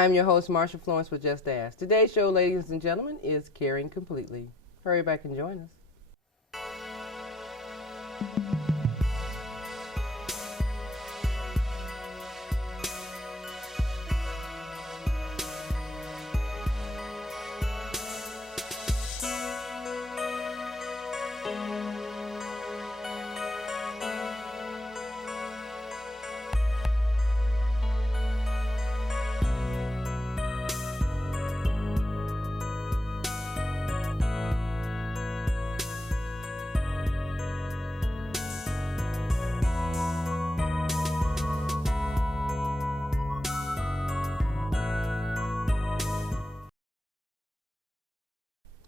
Hi, I'm your host, Marsha Florence with Just Ask. Today's show, ladies and gentlemen, is Caring Completely. Hurry back and join us.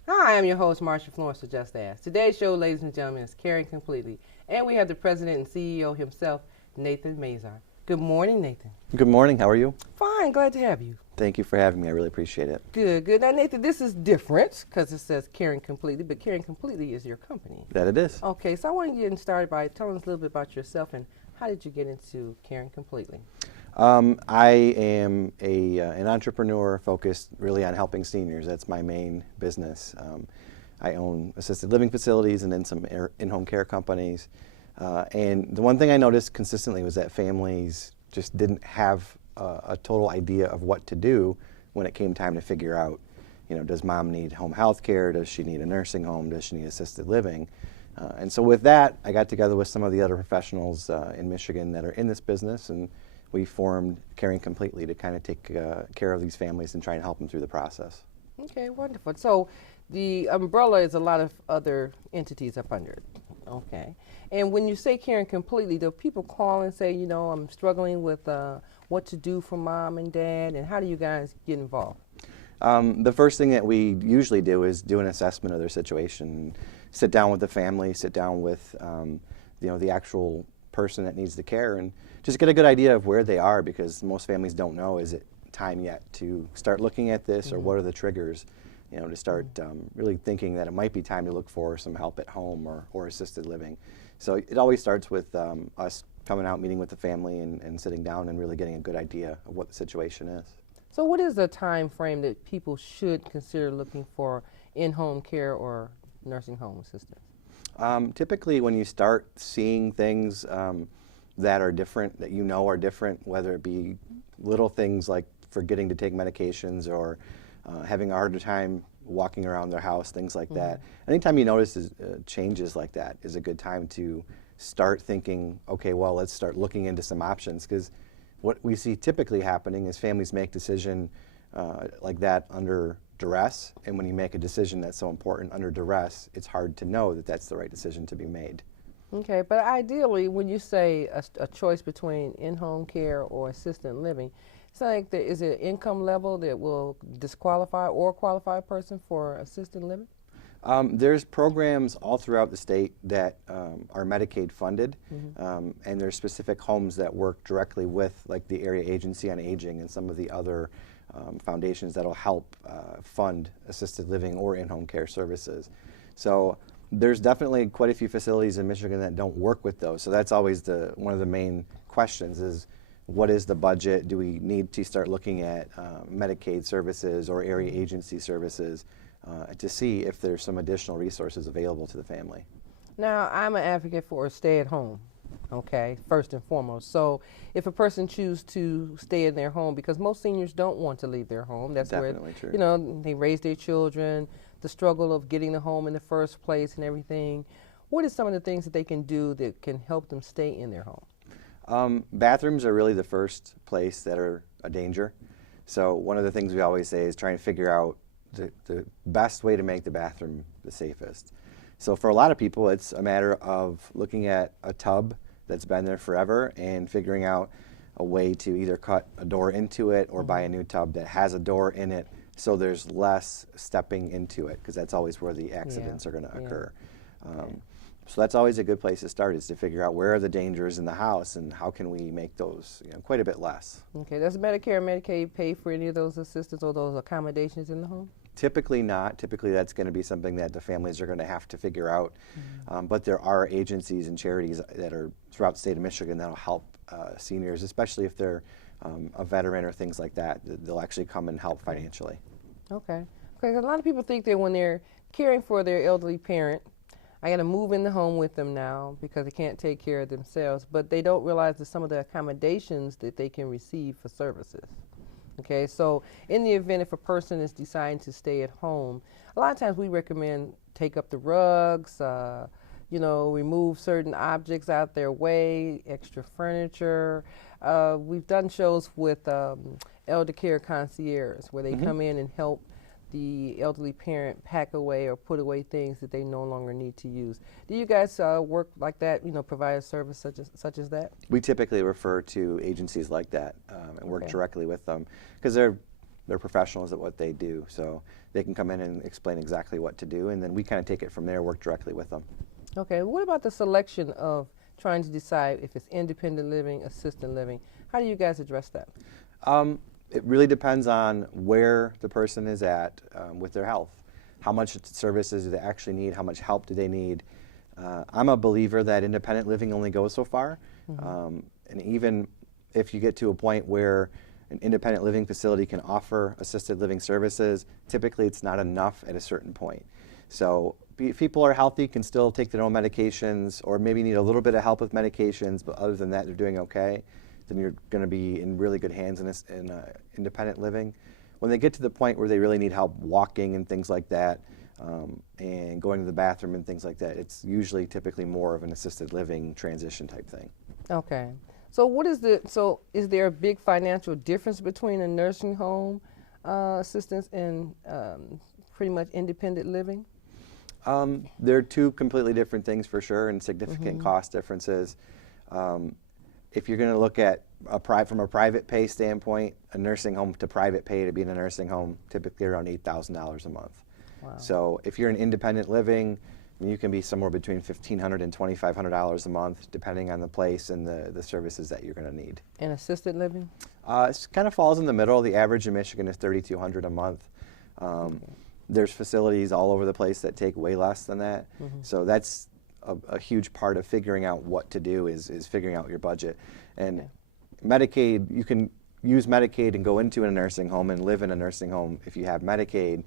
Hi, I'm your host, Marsha Florence with Just Ask. Today's show, ladies and gentlemen, is Caring Completely. And we have the president and CEO himself, Nathan Mazar. Good morning, Nathan. Good morning. How are you? Fine, glad to have you. Thank you for having me. I really appreciate it. Good, good. Now, Nathan, this is different because it says Caring Completely, but Caring Completely is your company. That it is. Okay, so I want to get started by telling us a little bit about yourself and how did you get into Caring Completely? I am an entrepreneur focused really on helping seniors. That's my main business. I own assisted living facilities and then some in-home care companies. And the one thing I noticed consistently was that families just didn't have a total idea of what to do when it came time to figure out, you know, does mom need home health care? Does she need a nursing home? Does she need assisted living? And so with that, I got together with some of the other professionals in Michigan that are in this business, and we formed Caring Completely to kind of take care of these families and try and help them through the process. Okay, wonderful. So the umbrella is a lot of other entities up under it. Okay. And when you say Caring Completely, do people call and say, you know, I'm struggling with what to do for mom and dad, and how do you guys get involved? The first thing that we usually do is do an assessment of their situation, sit down with the family, sit down with you know, the actual person that needs the care, and just get a good idea of where they are, because most families don't know, is it time yet to start looking at this, or what are the triggers, you know, to start really thinking that it might be time to look for some help at home or assisted living. So it always starts with us coming out, meeting with the family, and sitting down and really getting a good idea of what the situation is. So what is the time frame that people should consider looking for in-home care or nursing home assistance? Typically when you start seeing things that are different, that you know are different, whether it be little things like forgetting to take medications or having a harder time walking around their house, things like that. Anytime you notice changes like that is a good time to start thinking, okay, well, let's start looking into some options, because what we see typically happening is families make decision like that under duress, and when you make a decision that's so important under duress, it's hard to know that that's the right decision to be made. Okay, but ideally, when you say a choice between in-home care or assisted living, it's like is it income level that will disqualify or qualify a person for assisted living? There's programs all throughout the state that are Medicaid funded, and there's specific homes that work directly with, like, the Area Agency on Aging and some of the other foundations that'll help fund assisted living or in-home care services. So there's definitely quite a few facilities in Michigan that don't work with those. So that's always one of the main questions is, what is the budget? Do we need to start looking at Medicaid services or area agency services to see if there's some additional resources available to the family? Now, I'm an advocate for a stay-at-home, okay, first and foremost. So if a person chooses to stay in their home, because most seniors don't want to leave their home. That's Definitely where, true. you know, they raise their children, the struggle of getting the home in the first place and everything. What are some of the things that they can do that can help them stay in their home? Bathrooms are really the first place that are a danger. So one of the things we always say is trying to figure out the best way to make the bathroom the safest. So for a lot of people, it's a matter of looking at a tub that's been there forever and figuring out a way to either cut a door into it or buy a new tub that has a door in it, so there's less stepping into it, because that's always where the accidents are going to occur. So that's always a good place to start, is to figure out where are the dangers in the house and how can we make those, you know, quite a bit less. Okay, does Medicare and Medicaid pay for any of those assistance or those accommodations in the home? Typically not. Typically that's going to be something that the families are going to have to figure out. But there are agencies and charities that are throughout the state of Michigan that will help seniors, especially if they're a veteran or things like that, they'll actually come and help financially. Okay. Because a lot of people think that when they're caring for their elderly parent, I got to move in the home with them now because they can't take care of themselves, but they don't realize that some of the accommodations that they can receive for services. Okay, so in the event if a person is deciding to stay at home, a lot of times we recommend take up the rugs, remove certain objects out their way, extra furniture. We've done shows with elder care concierge where they come in and help the elderly parent pack away or put away things that they no longer need to use. Do you guys work like that, provide a service such as that? We typically refer to agencies like that and work directly with them because they're professionals at what they do. So they can come in and explain exactly what to do, and then we kind of take it from there, work directly with them. Okay, what about the selection of trying to decide if it's independent living, assisted living? How do you guys address that? It really depends on where the person is at with their health. How much services do they actually need? How much help do they need? I'm a believer that independent living only goes so far. And even if you get to a point where an independent living facility can offer assisted living services, typically it's not enough at a certain point. So if people are healthy, can still take their own medications or maybe need a little bit of help with medications, but other than that, they're doing okay, then you're going to be in really good hands in independent living. When they get to the point where they really need help walking and things like that, and going to the bathroom and things like that, it's usually typically more of an assisted living transition type thing. Okay. So is there a big financial difference between a nursing home assistance and pretty much independent living? They're two completely different things for sure, and significant cost differences. If you're going to look at from a private pay standpoint, a nursing home to private pay to be in a nursing home, typically around $8,000 a month. Wow. So if you're in independent living, you can be somewhere between $1,500 and $2,500 a month, depending on the place and the services that you're going to need. And assisted living? It kind of falls in the middle. The average in Michigan is $3,200 a month. There's facilities all over the place that take way less than that. So that's a huge part of figuring out what to do is figuring out your budget. And Medicaid, you can use Medicaid and go into a nursing home and live in a nursing home if you have Medicaid.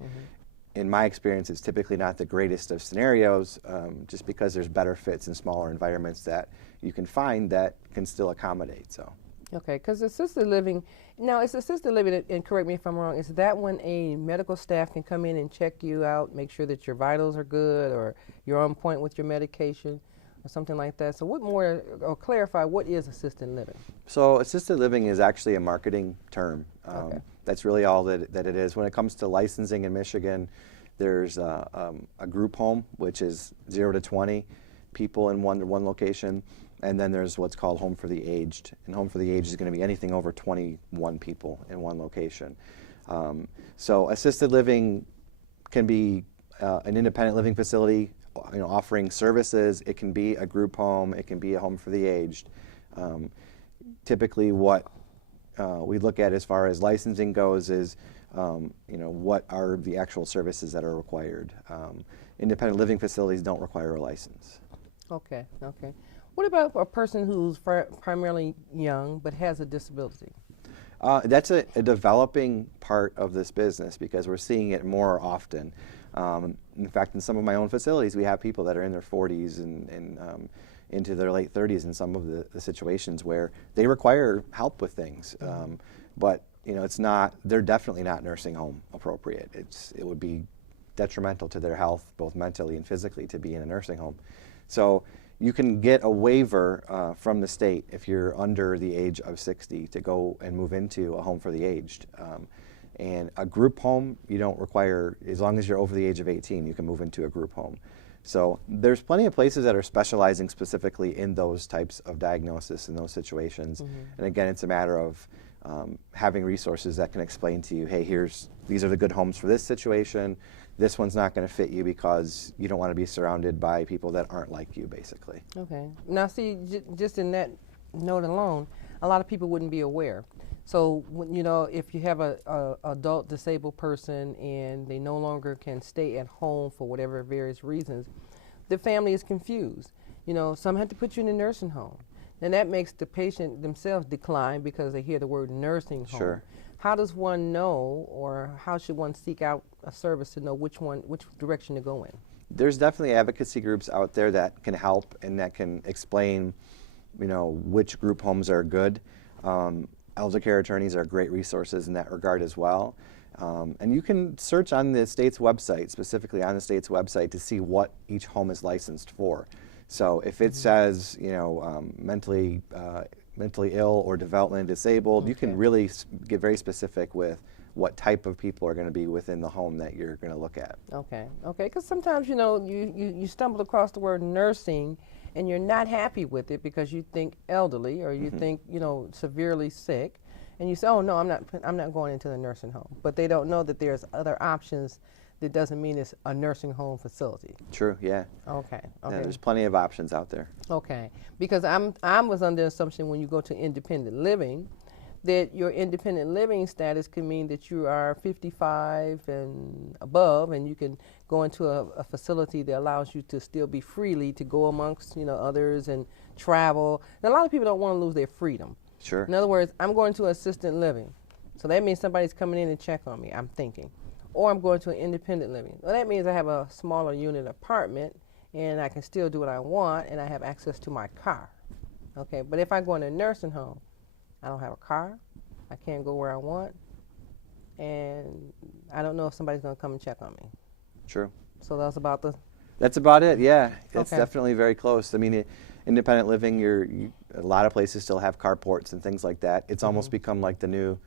In my experience, it's typically not the greatest of scenarios, just because there's better fits in smaller environments that you can find that can still accommodate. So. Okay, because assisted living, now it's assisted living, and correct me if I'm wrong, is that when a medical staff can come in and check you out, make sure that your vitals are good or you're on point with your medication or something like that? So what more, or clarify, what is assisted living? So assisted living is actually a marketing term. That's really all that it is. When it comes to licensing in Michigan, there's a group home, which is 0 to 20 people in one location. And then there's what's called Home for the Aged. And Home for the Aged is going to be anything over 21 people in one location. So assisted living can be an independent living facility, offering services. It can be a group home. It can be a home for the aged. Typically, what we look at as far as licensing goes is, what are the actual services that are required. Independent living facilities don't require a license. Okay. What about a person who's primarily young but has a disability? That's a developing part of this business because we're seeing it more often. In fact, in some of my own facilities, we have people that are in their 40s and into their late 30s in some of the situations where they require help with things. But they're definitely not nursing home appropriate. It would be detrimental to their health, both mentally and physically, to be in a nursing home. So you can get a waiver from the state if you're under the age of 60 to go and move into a home for the aged. And a group home, you don't require, as long as you're over the age of 18, you can move into a group home. So there's plenty of places that are specializing specifically in those types of diagnosis in those situations. And again, it's a matter of having resources that can explain to you, hey, these are the good homes for this situation. This one's not going to fit you because you don't want to be surrounded by people that aren't like you, basically. Okay. Now, see, just in that note alone, a lot of people wouldn't be aware. So, if you have a adult disabled person and they no longer can stay at home for whatever various reasons, the family is confused. Some have to put you in a nursing home. And that makes the patient themselves decline because they hear the word nursing home. Sure. How does one know, or how should one seek out a service to know which direction to go in? There's definitely advocacy groups out there that can help and that can explain, which group homes are good. Elder care attorneys are great resources in that regard as well. And you can search on the state's website, specifically on the state's website, to see what each home is licensed for. So if it says, mentally ill or developmentally disabled, you can really get very specific with what type of people are going to be within the home that you're going to look at. Okay, because sometimes, you stumble across the word nursing and you're not happy with it because you think elderly or you think, severely sick, and you say, oh, no, I'm not going into the nursing home. But they don't know that there's other options. That doesn't mean it's a nursing home facility. True, yeah. Okay. Yeah, there's plenty of options out there. Okay, because I was under the assumption when you go to independent living, that your independent living status can mean that you are 55 and above, and you can go into a facility that allows you to still be freely to go amongst others and travel. And a lot of people don't want to lose their freedom. Sure. In other words, I'm going to assisted living, so that means somebody's coming in and check on me, I'm thinking. Or I'm going to an independent living. Well, that means I have a smaller unit apartment and I can still do what I want and I have access to my car. Okay, but if I go in a nursing home, I don't have a car, I can't go where I want, and I don't know if somebody's going to come and check on me. True. So that's about it, yeah. It's Okay. definitely very close. I mean, independent living, a lot of places still have carports and things like that. It's almost become like the new,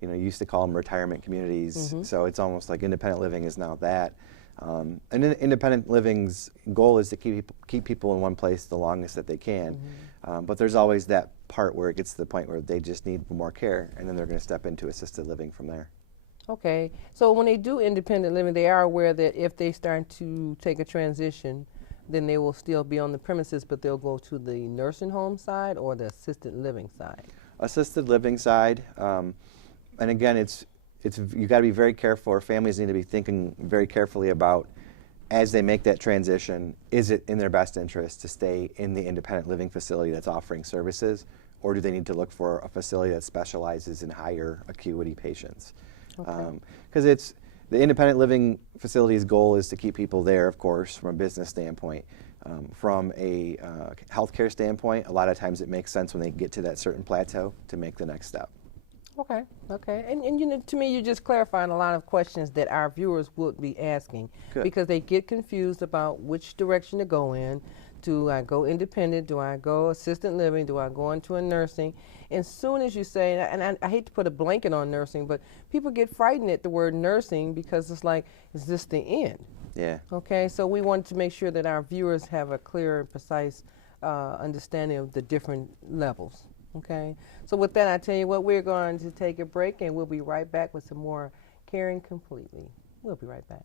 you used to call them retirement communities. So it's almost like independent living is now that. And independent living's goal is to keep people in one place the longest that they can. But there's always that part where it gets to the point where they just need more care, and then they're going to step into assisted living from there. Okay, so when they do independent living, they are aware that if they start to take a transition, then they will still be on the premises, but they'll go to the nursing home side or the assisted living side. Assisted living side, and again, you got to be very careful, or families need to be thinking very carefully about, as they make that transition, is it in their best interest to stay in the independent living facility that's offering services, or do they need to look for a facility that specializes in higher acuity patients? Because the independent living facility's goal is to keep people there, of course, from a business standpoint. From a healthcare standpoint, a lot of times it makes sense when they get to that certain plateau to make the next step. Okay. And to me, you're just clarifying a lot of questions that our viewers would be asking. Good. Because they get confused about which direction to go in. Do I go independent? Do I go assisted living? Do I go into a nursing? And as soon as you say, and I hate to put a blanket on nursing, but people get frightened at the word nursing because it's like, is this the end? Yeah. Okay, so we wanted to make sure that our viewers have a clear and precise understanding of the different levels. Okay, so with that, I tell you what, we're going to take a break and we'll be right back with some more Caring Completely. We'll be right back.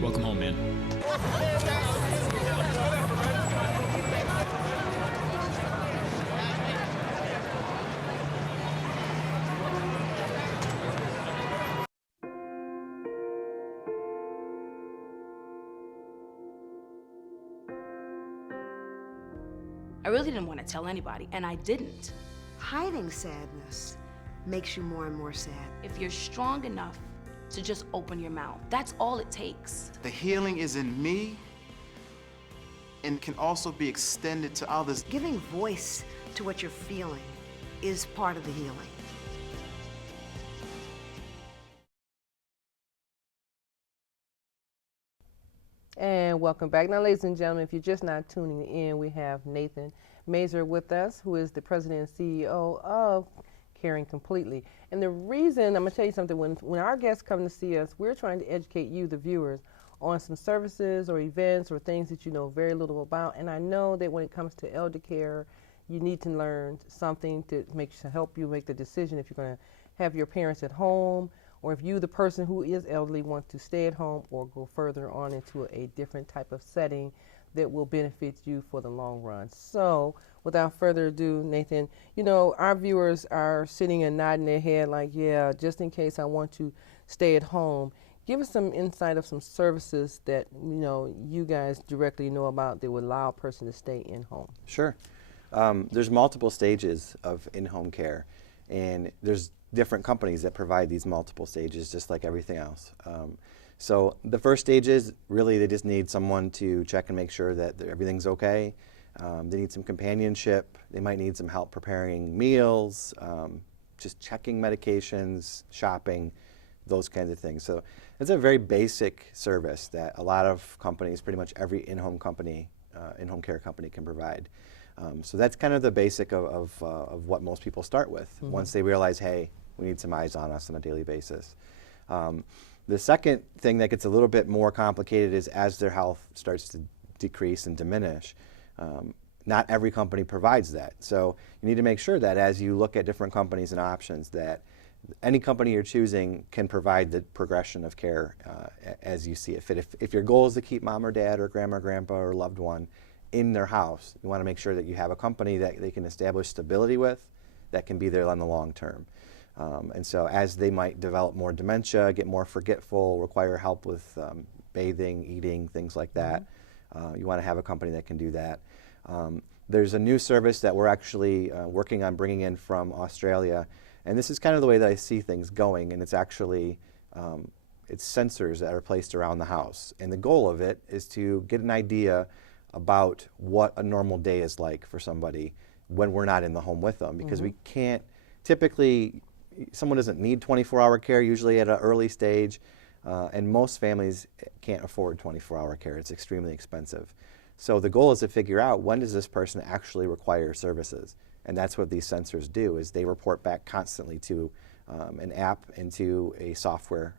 Welcome home, man. I really didn't want to tell anybody, and I didn't. Hiding sadness makes you more and more sad. If you're strong enough to just open your mouth, that's all it takes. The healing is in me and can also be extended to others. Giving voice to what you're feeling is part of the healing. And welcome back. Now, ladies and gentlemen, if you're just not tuning in, we have Nathan Mazer with us, who is the president and CEO of Caring Completely. And the reason, I'm going to tell you something, when our guests come to see us, we're trying to educate you, the viewers, on some services or events or things that you know very little about. And I know that when it comes to elder care, you need to learn something to help you make the decision if you're going to have your parents at home, or if you, the person who is elderly, want to stay at home or go further on into a different type of setting that will benefit you for the long run. So without further ado, Nathan, you know, our viewers are sitting and nodding their head like, yeah, just in case I want to stay at home. Give us some insight of some services that, you know, you guys directly know about that would allow a person to stay in home. Sure. There's multiple stages of in-home care, and there's different companies that provide these multiple stages, just like everything else. So the first stage is really they just need someone to check and make sure that everything's okay. They need some companionship. They might need some help preparing meals, just checking medications, shopping, those kinds of things. So it's a very basic service that a lot of companies, pretty much every in-home company, in-home care company can provide. So that's kind of the basic of what most people start with once they realize, hey, we need some eyes on us on a daily basis. The second thing that gets a little bit more complicated is as their health starts to decrease and diminish. Not every company provides that. So you need to make sure that as you look at different companies and options, that any company you're choosing can provide the progression of care as you see it fit. If your goal is to keep mom or dad or grandma or grandpa or loved one in their house, you want to make sure that you have a company that they can establish stability with, that can be there on the long term. And so as they might develop more dementia, get more forgetful, require help with bathing, eating, things like that, you want to have a company that can do that. There's a new service that we're actually working on bringing in from Australia, and this is kind of the way that I see things going, and it's actually it's sensors that are placed around the house. And the goal of it is to get an idea about what a normal day is like for somebody when we're not in the home with them, because we can't, typically, someone doesn't need 24-hour care, usually at an early stage, and most families can't afford 24-hour care. It's extremely expensive. So the goal is to figure out, when does this person actually require services? And that's what these sensors do, is they report back constantly to an app and to a software.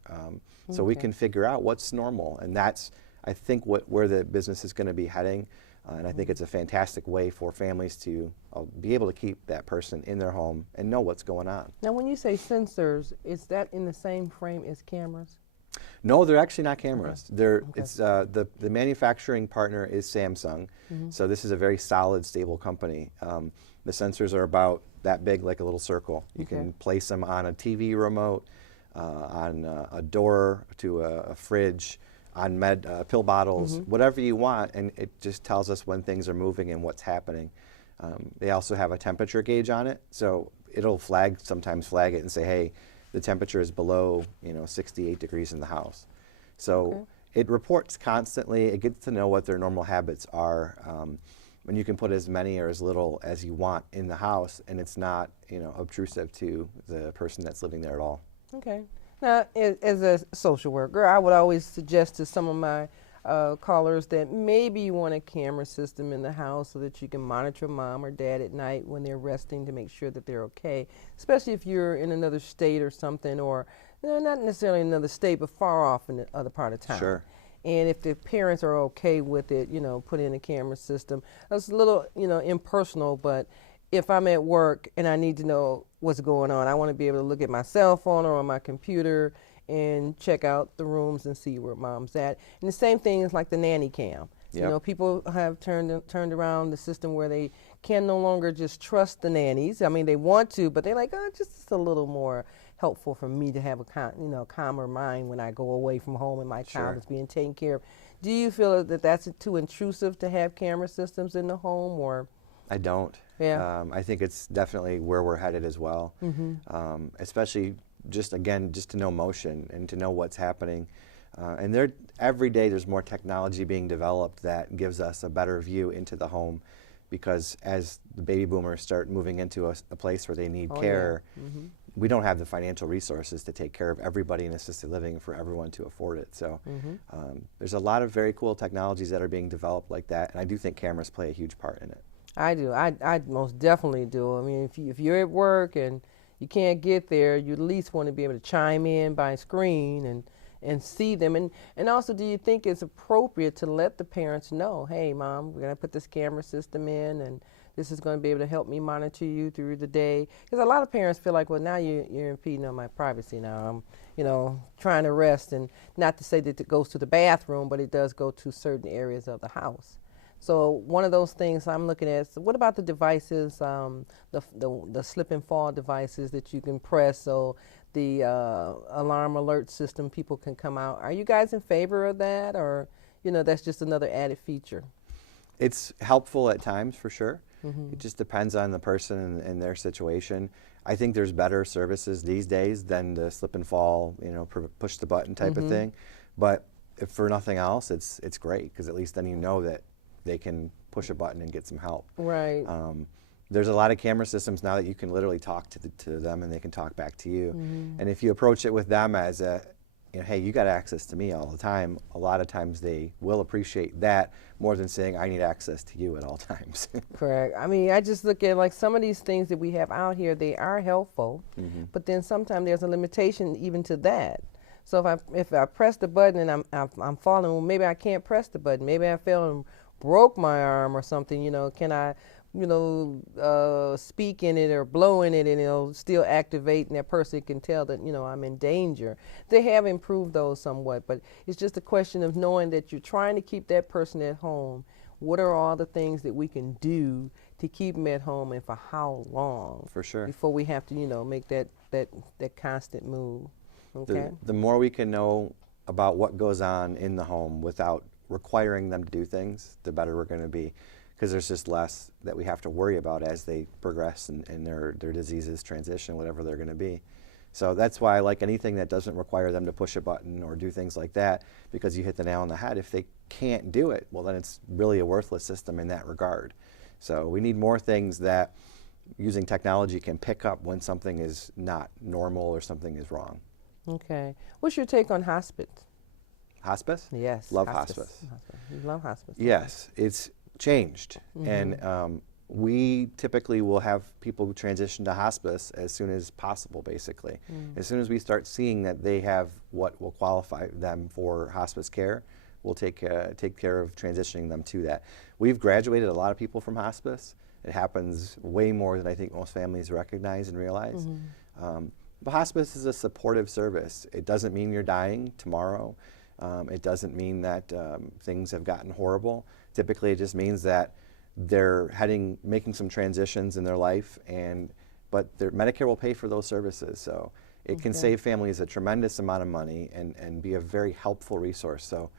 So we can figure out what's normal, and that's, I think, where the business is going to be heading. And I think it's a fantastic way for families to be able to keep that person in their home and know what's going on. Now, when you say sensors, is that in the same frame as cameras? No, they're actually not cameras. It's the manufacturing partner is Samsung, so this is a very solid, stable company. The sensors are about that big, like a little circle. You can place them on a TV remote, on a door to a fridge, on pill bottles, whatever you want, and it just tells us when things are moving and what's happening. They also have a temperature gauge on it, so it'll sometimes flag it and say, hey, the temperature is below 68 degrees in the house. So it reports constantly. It gets to know what their normal habits are. And you can put as many or as little as you want in the house, and it's not obtrusive to the person that's living there at all. Okay. Now, as a social worker, I would always suggest to some of my callers that maybe you want a camera system in the house so that you can monitor mom or dad at night when they're resting to make sure that they're okay, especially if you're in another state or something, or not necessarily in another state, but far off in the other part of town. Sure. And if the parents are okay with it, put in a camera system. It's a little, impersonal, but if I'm at work and I need to know what's going on, I want to be able to look at my cell phone or on my computer and check out the rooms and see where mom's at. And the same thing is like the nanny cam. Yep. People have turned around the system where they can no longer just trust the nannies. I mean, they want to, but they're like, just a little more helpful for me to have a calmer mind when I go away from home and my child is being taken care of. Do you feel that that's too intrusive to have camera systems in the home, or? I don't. Yeah. I think it's definitely where we're headed as well. Especially just to know motion and to know what's happening. And every day there's more technology being developed that gives us a better view into the home. because as the baby boomers start moving into a place where they need Oh, yeah. care, we don't have the financial resources to take care of everybody in assisted living for everyone to afford it. So there's a lot of very cool technologies that are being developed like that, and I do think cameras play a huge part in it. I do. I most definitely do. I mean, if you're at work and you can't get there, you at least want to be able to chime in by screen and see them. And also, do you think it's appropriate to let the parents know, hey, Mom, we're going to put this camera system in, and this is going to be able to help me monitor you through the day? Because a lot of parents feel like, well, now you're impeding on my privacy. Now I'm, trying to rest, and not to say that it goes to the bathroom, but it does go to certain areas of the house. So one of those things I'm looking at is, what about the devices, the slip and fall devices that you can press so the alarm alert system, people can come out? Are you guys in favor of that, or that's just another added feature? It's helpful at times, for sure. It just depends on the person and their situation. I think there's better services these days than the slip and fall, push the button type of thing. But if for nothing else, it's great, because at least then you know that they can push a button and get some help. Right. There's a lot of camera systems now that you can literally talk to them and they can talk back to you. And if you approach it with them as hey, you got access to me all the time, a lot of times they will appreciate that more than saying, I need access to you at all times. Correct. I mean, I just look at like some of these things that we have out here, they are helpful, but then sometimes there's a limitation even to that. So if I press the button and I'm falling, well, maybe I can't press the button. Maybe I fell and broke my arm or something, can I, speak in it or blow in it and it'll still activate, and that person can tell that, I'm in danger. They have improved those somewhat, but it's just a question of knowing that you're trying to keep that person at home. What are all the things that we can do to keep them at home, and for how long? For sure. Before we have to, make that constant move. Okay. The more we can know about what goes on in the home without requiring them to do things, the better we're going to be, because there's just less that we have to worry about as they progress and their diseases transition, whatever they're going to be. So that's why I like anything that doesn't require them to push a button or do things like that, because you hit the nail on the head. If they can't do it, well, then it's really a worthless system in that regard. So we need more things that using technology can pick up when something is not normal or something is wrong. Okay. What's your take on hospice? Hospice? Yes. Love hospice. You love hospice. Yes, it's changed. And we typically will have people transition to hospice as soon as possible, basically. As soon as we start seeing that they have what will qualify them for hospice care, we'll take care of transitioning them to that. We've graduated a lot of people from hospice. It happens way more than I think most families recognize and realize. But hospice is a supportive service. It doesn't mean you're dying tomorrow. It doesn't mean that things have gotten horrible. Typically, it just means that they're making some transitions in their life, but their Medicare will pay for those services. So it can save families a tremendous amount of money and be a very helpful resource. So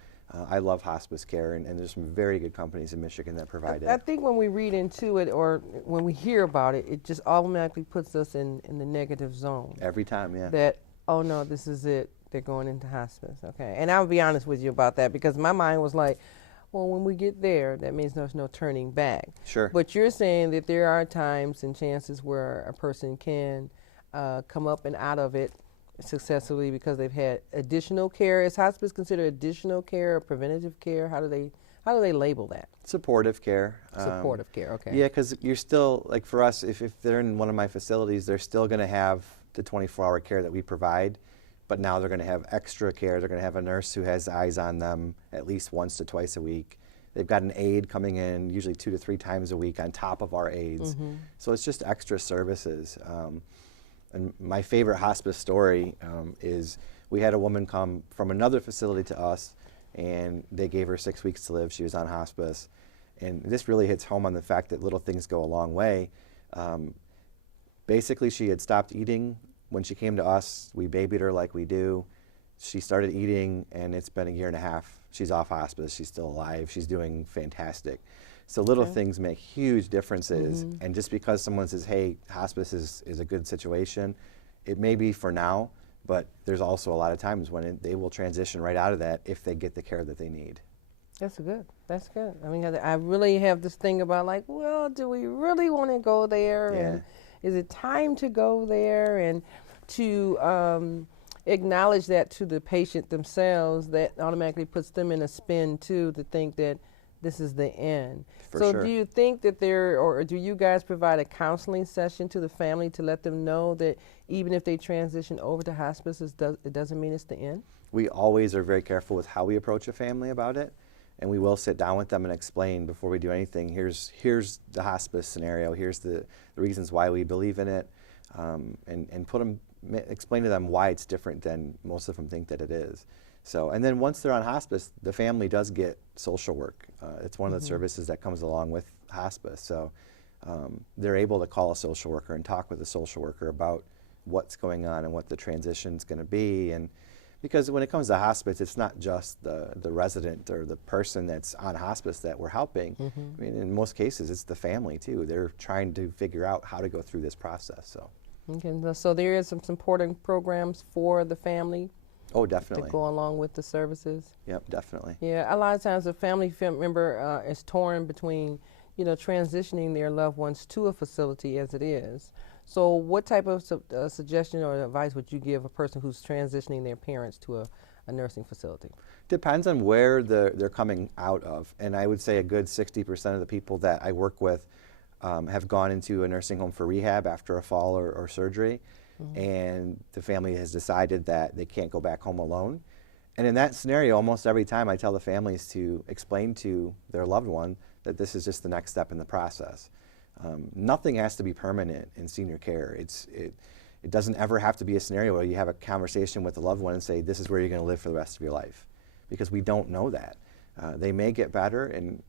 I love hospice care, and there's some very good companies in Michigan that provide it. I think when we read into it or when we hear about it, it just automatically puts us in the negative zone. Every time, yeah. That, oh no, this is it. They're going into hospice. Okay. And I'll be honest with you about that, because my mind was like, well, when we get there, that means there's no turning back. Sure. But you're saying that there are times and chances where a person can come up and out of it successfully because they've had additional care. Is hospice considered additional care or preventative care? How do they label that? Supportive care. Supportive care, okay. Yeah, because you're still, like for us, if they're in one of my facilities, they're still going to have the 24-hour care that we provide, but now they're going to have extra care. They're going to have a nurse who has eyes on them at least once to twice a week. They've got an aide coming in usually 2 to 3 times a week on top of our aides. So it's just extra services. And my favorite hospice story is we had a woman come from another facility to us, and they gave her 6 weeks to live. She was on hospice. And this really hits home on the fact that little things go a long way. Basically, she had stopped eating when she came to us. We babied her like we do. She started eating, and it's been 1.5 years. She's off hospice. She's still alive. She's doing fantastic. So little things make huge differences. And just because someone says, hey, hospice is a good situation, it may be for now, but there's also a lot of times when they will transition right out of that if they get the care that they need. That's good. That's good. I mean, I really have this thing about like, well, do we really want to go there? Yeah. And is it time to go there? And to acknowledge that to the patient themselves, that automatically puts them in a spin too, to think that this is the end. For So sure. do you think that or do you guys provide a counseling session to the family to let them know that even if they transition over to hospice, it doesn't mean it's the end? We always are very careful with how we approach a family about it, and we will sit down with them and explain before we do anything. Here's the hospice scenario. Here's the reasons why we believe in it, and explain to them why it's different than most of them think that it is. So, and then once they're on hospice, the family does get social work. It's one of the services that comes along with hospice. So they're able to call a social worker and talk with a social worker about what's going on and what the transition's going to be. And because when it comes to hospice, it's not just the resident or the person that's on hospice that we're helping. I mean, in most cases, it's the family too. They're trying to figure out how to go through this process. So. Okay, so there is some supporting programs for the family Oh, to definitely. go along with the services. Yep, definitely. Yeah, a lot of times a family member is torn between, transitioning their loved ones to a facility as it is. So what type of suggestion or advice would you give a person who's transitioning their parents to a nursing facility? Depends on where they're coming out of. And I would say a good 60% of the people that I work with have gone into a nursing home for rehab after a fall or surgery. And the family has decided that they can't go back home alone. And in that scenario, almost every time I tell the families to explain to their loved one that this is just the next step in the process. Nothing has to be permanent in senior care. It doesn't ever have to be a scenario where you have a conversation with the loved one and say, this is where you're going to live for the rest of your life. Because we don't know that. They may get better, and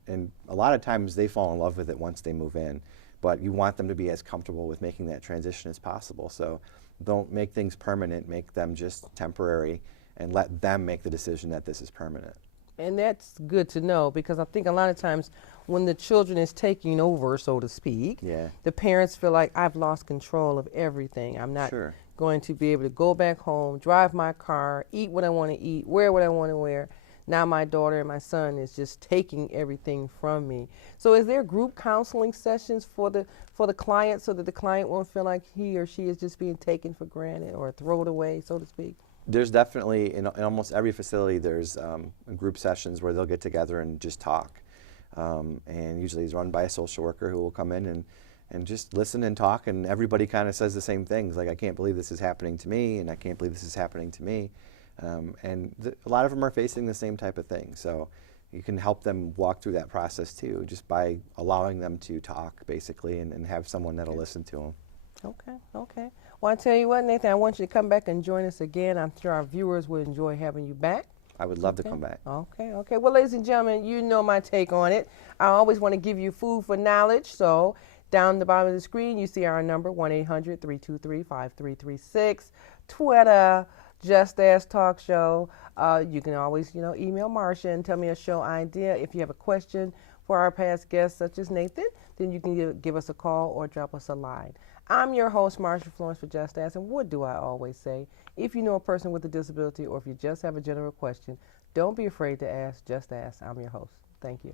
a lot of times they fall in love with it once they move in. But you want them to be as comfortable with making that transition as possible. So don't make things permanent, make them just temporary, and let them make the decision that this is permanent. And that's good to know, because I think a lot of times when the children is taking over, so to speak, Yeah. the parents feel like I've lost control of everything. I'm not Sure. going to be able to go back home, drive my car, eat what I want to eat, wear what I want to wear. Now my daughter and my son is just taking everything from me. So is there group counseling sessions for the client, so that the client won't feel like he or she is just being taken for granted or thrown away, so to speak? There's definitely, in almost every facility, there's group sessions where they'll get together and just talk. And usually it's run by a social worker who will come in and just listen and talk, and everybody kind of says the same things, like, I can't believe this is happening to me, and I can't believe this is happening to me. And a lot of them are facing the same type of thing. So you can help them walk through that process too, just by allowing them to talk, basically, and have someone that'll listen to them. Okay. Well, I tell you what, Nathan, I want you to come back and join us again. I'm sure our viewers will enjoy having you back. I would love to come back. Okay. Well, ladies and gentlemen, you know my take on it. I always want to give you food for knowledge. So down the bottom of the screen, you see our number, 1-800-323-5336. Twitter, Just Ask Talk Show. You can always, email Marcia and tell me a show idea. If you have a question for our past guests, such as Nathan, then you can give us a call or drop us a line. I'm your host, Marcia Florence, for Just Ask. And what do I always say? If you know a person with a disability, or if you just have a general question, don't be afraid to ask. Just ask. I'm your host. Thank you.